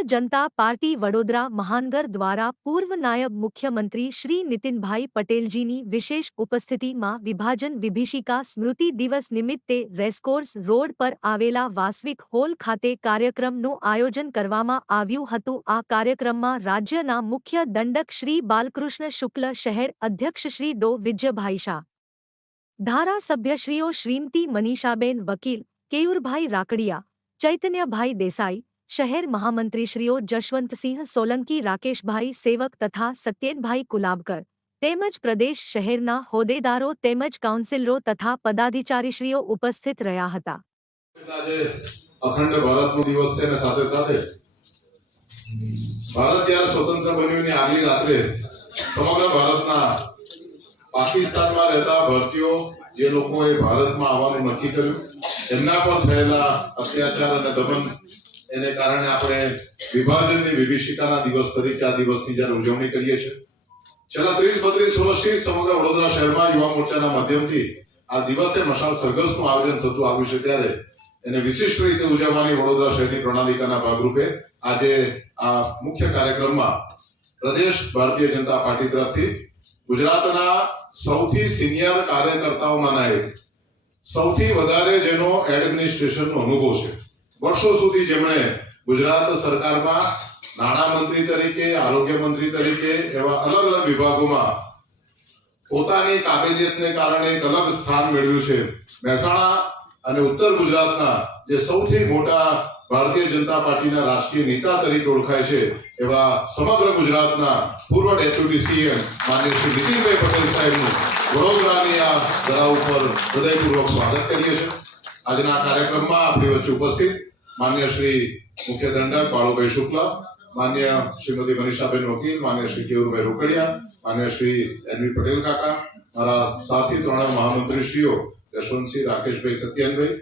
Bharatiya Janata party Vadodara મહાનગર દ્વારા પૂર્વ નાયબ મુખ્યમંત્રી શ્રી નીતિનભાઈ પટેલજીની વિશેષ ઉપસ્થિતિમાં વિભાજન વિભીષિકા સ્મૃતિ દિવસ નિમિત્તે રેસકોર્સ રોડ પર આવેલા વાસવિક હોલ ખાતે કાર્યક્રમનું આયોજન કરવામાં આવ્યું હતું। આ કાર્યક્રમમાં રાજ્યના મુખ્ય દંડક શ્રી બાલકૃષ્ણ શુક્લ, શહેર અધ્યક્ષ શ્રી ડો વિજયભાઈ શાહ, ધારાસભ્યશ્રીઓ શ્રીમતી મનીષાબેન વકીલ, કેયુરભાઈ રાકડિયા, ચૈતન્યભાઈ દેસાઈ, શહેર મહામંત્રીશ્રીઓ જશવંતસિંહ સોલંકી, રાકેશભાઈ સેવક તથા સત્યેનભાઈ કુલાબકર તેમજ પ્રદેશ શહેરના હોદ્દેદારો તેમજ કાઉન્સિલરો તથા પદાધિકારીશ્રીઓ ઉપસ્થિત રહ્યા હતા। આજે અખંડ ભારતનો દિવસ છે અને સાથે સાથે ભારત જ્યારે સ્વતંત્ર બન્યું ની આગલી રાત્રે સમગ્ર ભારતના પાકિસ્તાનમાં રહેતા ભારતીયો જે લોકોએ ભારતમાં આવવાનું નક્કી કર્યું એમના પર થયેલા અત્યાચાર અને દમન એને કારણે આપણે વિભાજનની વિભીષિકાના દિવસ તરીકે આ દિવસની જ્યારે ઉજવણી કરીએ છીએ। છેલ્લા 30-32 વર્ષથી સમગ્ર વડોદરા શહેરમાં યુવા મોરચાના માધ્યમથી આ દિવસે મશાલ સરઘસનું આયોજન થતું આવ્યું છે, ત્યારે એને વિશિષ્ટ રીતે ઉજવવાની વડોદરા શહેરની પ્રણાલિકાના ભાગરૂપે આજે આ મુખ્ય કાર્યક્રમમાં પ્રદેશ ભારતીય જનતા પાર્ટી તરફથી ગુજરાતના સૌથી સિનિયર કાર્યકર્તાઓમાંના એક, સૌથી વધારે જેનો એડમિનિસ્ટ્રેશનનો અનુભવ છે, વર્ષો સુધી જેમણે ગુજરાત સરકારમાં નાણામંત્રી તરીકે, આરોગ્ય મંત્રી તરીકે એવા અલગ અલગ વિભાગોમાં પોતાની કાબેલિયતને કારણે એક અલગ સ્થાન મેળવ્યું છે। મહેસાણા અને ઉત્તર ગુજરાતના જે સૌથી મોટા ભારતીય જનતા પાર્ટીના રાજકીય નેતા તરીકે ઓળખાય છે એવા સમગ્ર ગુજરાતના પૂર્વ ડેપ્યુટી સીએમ માનનીય શ્રી નીતિનભાઈ પટેલ સાહેબનું વડોદરાની આ ધરા ઉપર હૃદયપૂર્વક સ્વાગત કરીએ છીએ। આજના કાર્યક્રમમાં આપણી વચ્ચે ઉપસ્થિત માન્ય શ્રી મુખ્ય દંડક બાળુભાઈ શુક્લ, માન્ય શ્રીમતી મનીષાબેન વકીલ, માન્ય શ્રી કેયુરભાઈ રોકડિયા, માન્ય શ્રી એનવી પટેલ કાકા, મારા સાથી ત્રણ મહામંત્રીશ્રીઓ જશવંતસિંહ, રાકેશભાઈ, સત્યનભાઈ,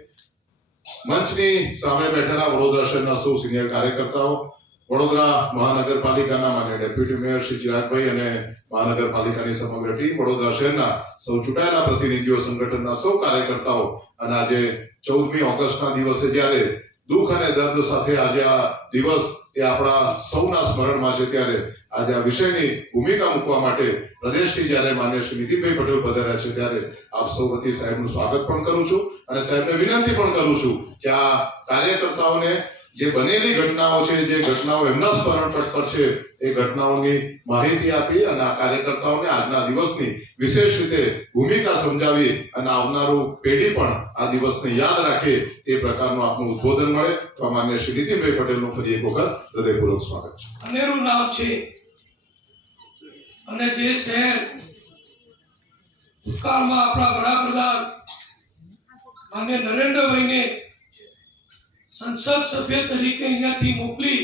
મંચની સામે બેઠેલા વડોદરા શહેરના સૌ સિનિયર કાર્યકર્તાઓ, વડોદરા મહાનગરપાલિકાના માન્ય ડેપ્યુટી મેયર શ્રી ચિરાગભાઈ અને મહાનગરપાલિકાની સમગ્ર ટીમ, વડોદરા શહેરના સૌ ચૂંટાયેલા પ્રતિનિધિઓ, સંગઠનના સૌ કાર્યકર્તાઓ અને આજે 14મી ઓગસ્ટના દિવસે જ્યારે દુઃખ અને દર્દ સાથે આજે આ દિવસ એ આપણા સૌના સ્મરણમાં છે, ત્યારે આજે આ વિષયની ભૂમિકા મૂકવા માટે પ્રદેશથી જ્યારે માન્ય શ્રી નીતિનભાઈ પટેલ પધાર્યા છે, ત્યારે આપ સૌ વતી સાહેબનું સ્વાગત પણ કરું છું અને સાહેબને વિનંતી પણ કરું છું કે આ કાર્યકર્તાઓને જે બનેલી ઘટનાઓ છે, જે ઘટનાઓ એમના સ્મરણ પટ પર છે, એ ઘટનાઓની માહિતી આપી અને આ કાર્યકર્તાઓને આજના દિવસની વિશેષ રીતે ભૂમિકા સમજાવી અને આવનારું પેઢી પણ આ દિવસને યાદ રાખે તે પ્રકારનું આપનું ઉદ્બોધન મળે તો માન્ય શ્રી નીતિનભાઈ પટેલનું ફરી એક વખત હૃદયપૂર્વક સ્વાગત છે। અનેરું નામ છે અને જે શહેર ભૂતકાળમાં આપણા વડાપ્રધાન માન્ય નરેન્દ્રભાઈને સંસદ સભ્ય તરીકે અહીંયાથી મોકલી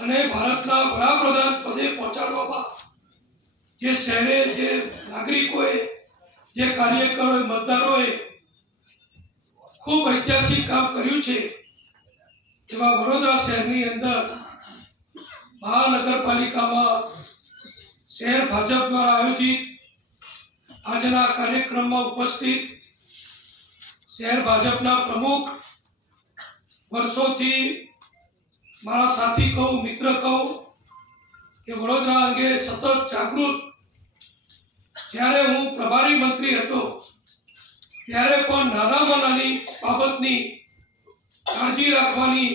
અને ભારતના વડાપ્રધાન પદે પહોંચાડવામાં જે શહેરે, જે નાગરિકોએ, જે કાર્યકરોએ, મતદારોએ ખૂબ ઐતિહાસિક કામ કર્યું છે, એવા વડોદરા શહેરની અંદર મહાનગરપાલિકામાં શહેર ભાજપ દ્વારા આયોજિત આજના કાર્યક્રમમાં ઉપસ્થિત શહેર ભાજપના પ્રમુખ, વર્ષોથી મારા સાથી કહું, મિત્ર કહું કે વડોદરા અંગે સતત જાગૃત, જ્યારે હું પ્રભારી મંત્રી હતો ત્યારે પણ નાનામાં નાની બાબતની કાળજી રાખવાની,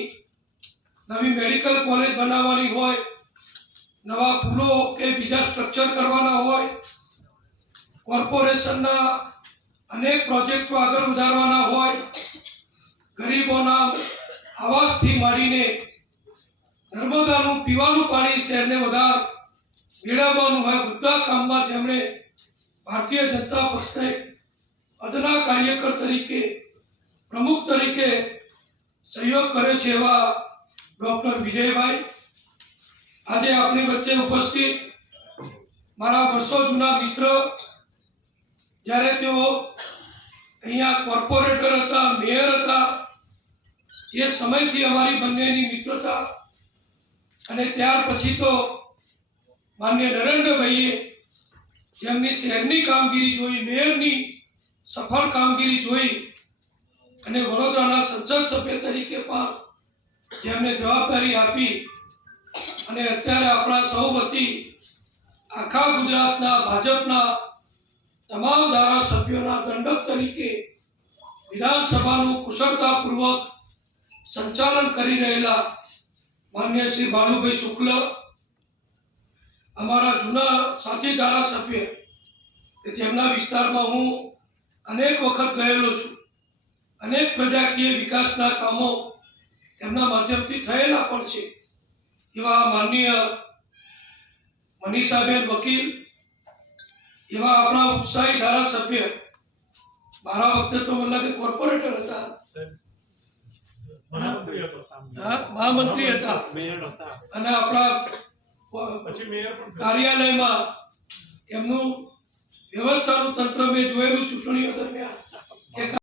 નવી મેડિકલ કોલેજ બનાવવાની હોય, નવા પુલો કે બીજા સ્ટ્રક્ચર કરવાના હોય, કોર્પોરેશનના અનેક પ્રોજેક્ટો આગળ વધારવાના હોય, ગરીબોના આવાસથી માંડીને નર્મદાનું પીવાનું પાણી શહેરને વધારે મેળવવાનું હોય, બધા કામમાં જેમણે ભારતીય જનતા પક્ષને અદના કાર્યકર તરીકે, પ્રમુખ તરીકે સહયોગ કરે છે એવા ડોક્ટર વિજયભાઈ આજે આપણી વચ્ચે ઉપસ્થિત, મારા વર્ષો જૂના મિત્ર, જ્યારે તેઓ અહીંયા કોર્પોરેટર હતા, મેયર હતા, એ સમયથી અમારી બંનેની મિત્રતા અને ત્યાર પછી તો માન્ય નરેન્દ્રભાઈએ જેમની શહેરની કામગીરી જોઈ, મેયરની સફળ કામગીરી જોઈ અને વડોદરાના સંસદ સભ્ય તરીકે પણ જેમને જવાબદારી આપી અને અત્યારે આપણા સૌ વતી આખા ગુજરાતના ભાજપના તમામ ધારાસભ્યોના દંડક તરીકે વિધાનસભાનું કુશળતાપૂર્વક સંચાલન કરી રહેલા માન્ય શ્રી ભાનુભાઈ શુક્લ, અમારા જૂના સાથી ધારાસભ્ય કે જેમના વિસ્તારમાં હું અનેક વખત ગયેલો છું, અનેક પ્રજાકીય વિકાસના કામો એમના માધ્યમથી થયેલા પણ છે, એવા માનનીય મનીષાબેન વકીલ, એવા આપણા ઉત્સાહી ધારાસભ્ય, મારા વખતે તો મને લાગે કોર્પોરેટર હતા, મહામંત્રી હતા, અને આપણા કાર્યાલયમાં એમનું વ્યવસ્થાનું તંત્ર મેં જોયેલું ચૂંટણીઓ દરમિયાન